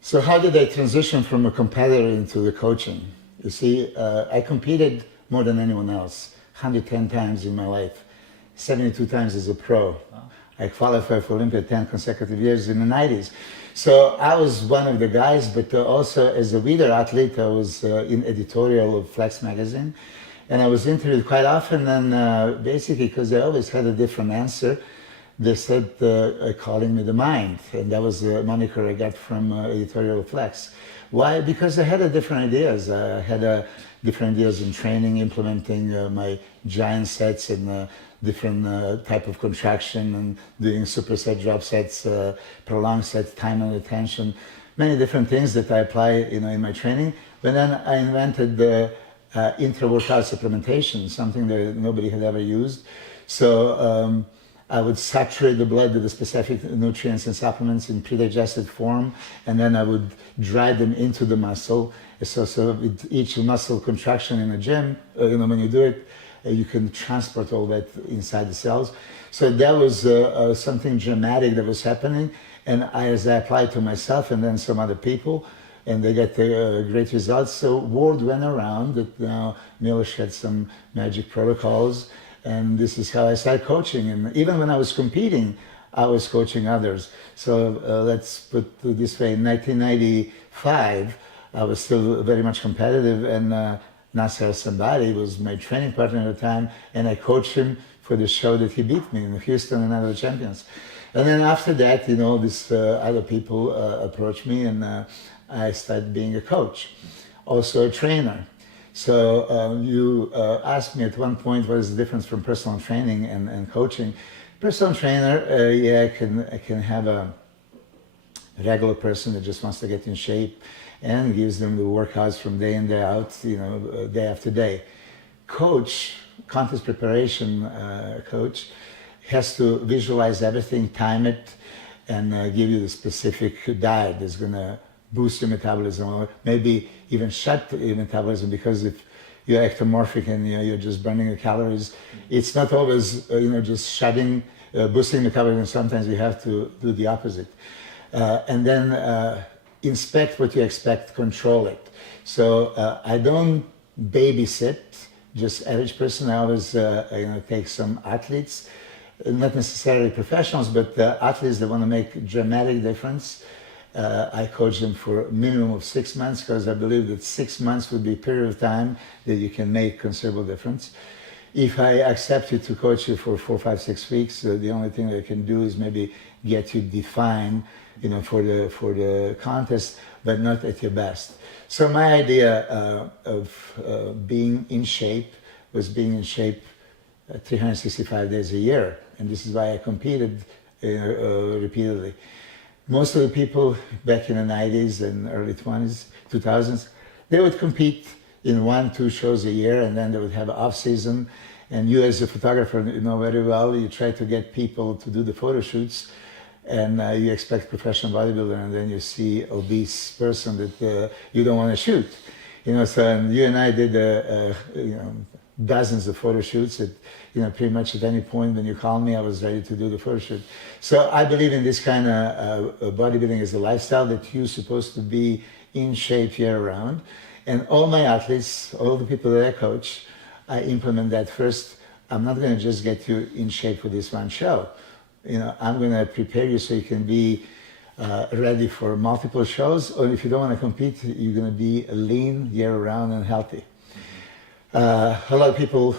So how did I transition from a competitor into the coaching? You see, I competed more than anyone else, 110 times in my life, 72 times as a pro. Wow. I qualified for Olympia 10 consecutive years in the 90s. So I was one of the guys, but also as a leader athlete, I was in editorial of Flex magazine. And I was interviewed quite often, and basically because I always had a different answer, they said calling me the mind, and that was the moniker I got from editorial Flex. Why? Because I had different ideas. I had different ideas in training, implementing my giant sets and different type of contraction and doing superset, drop sets, prolonged sets, time and attention, many different things that I apply, in my training. But then I invented the intra-workout supplementation, something that nobody had ever used. So I would saturate the blood with the specific nutrients and supplements in pre-digested form, and then I would drive them into the muscle. So with each muscle contraction in a gym, when you do it, you can transport all that inside the cells. So that was something dramatic that was happening, and as I applied to myself and then some other people, and they got great results. So word went around that now Milos had some magic protocols, and this is how I started coaching. And even when I was competing, I was coaching others. So let's put it this way, in 1995, I was still very much competitive, and Nasser Sambari was my training partner at the time, and I coached him for the show that he beat me in Houston and other champions. And then after that, these other people approached me, and I started being a coach, also a trainer. So you asked me at one point what is the difference from personal training and coaching. Personal trainer, I can have a regular person that just wants to get in shape and gives them the workouts from day in, day out, day after day. Coach, contest preparation coach, has to visualize everything, time it, and give you the specific diet that's going to boost your metabolism, or maybe even shut your metabolism, because if you're ectomorphic and you're just burning the calories, it's not always just shutting, boosting metabolism. Sometimes you have to do the opposite, and then inspect what you expect, control it. So I don't babysit just average person. I always take some athletes, not necessarily professionals, but athletes that want to make a dramatic difference. I coach them for a minimum of 6 months, because I believe that 6 months would be a period of time that you can make considerable difference. If I accept you to coach you for 4, 5, 6 weeks, the only thing that I can do is maybe get you defined, for the contest, but not at your best. So my idea of being in shape was being in shape 365 days a year, and this is why I competed repeatedly. Most of the people back in the 90s and early 2000s, they would compete in 1, 2 shows a year, and then they would have an off season. And you as a photographer know very well, you try to get people to do the photo shoots, and you expect professional bodybuilder, and then you see obese person that you don't want to shoot. So and you and I did dozens of photo shoots at, pretty much at any point when you call me, I was ready to do the photo shoot. So I believe in this kind of bodybuilding as a lifestyle, that you're supposed to be in shape year round. And all my athletes, all the people that I coach, I implement that first. I'm not going to just get you in shape for this one show. I'm going to prepare you so you can be ready for multiple shows, or if you don't want to compete, you're going to be lean year round and healthy. A lot of people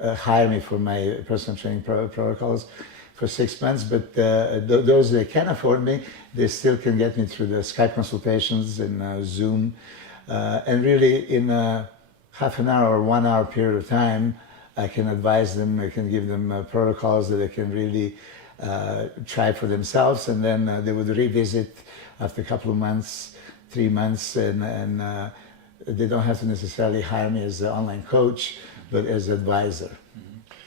hire me for my personal training protocols for 6 months, but those that can afford me, they still can get me through the Skype consultations and Zoom. And really in a half an hour or 1 hour period of time, I can advise them, I can give them protocols that they can really try for themselves, and then they would revisit after a couple of months, 3 months, and they don't have to necessarily hire me as an online coach, but as an advisor.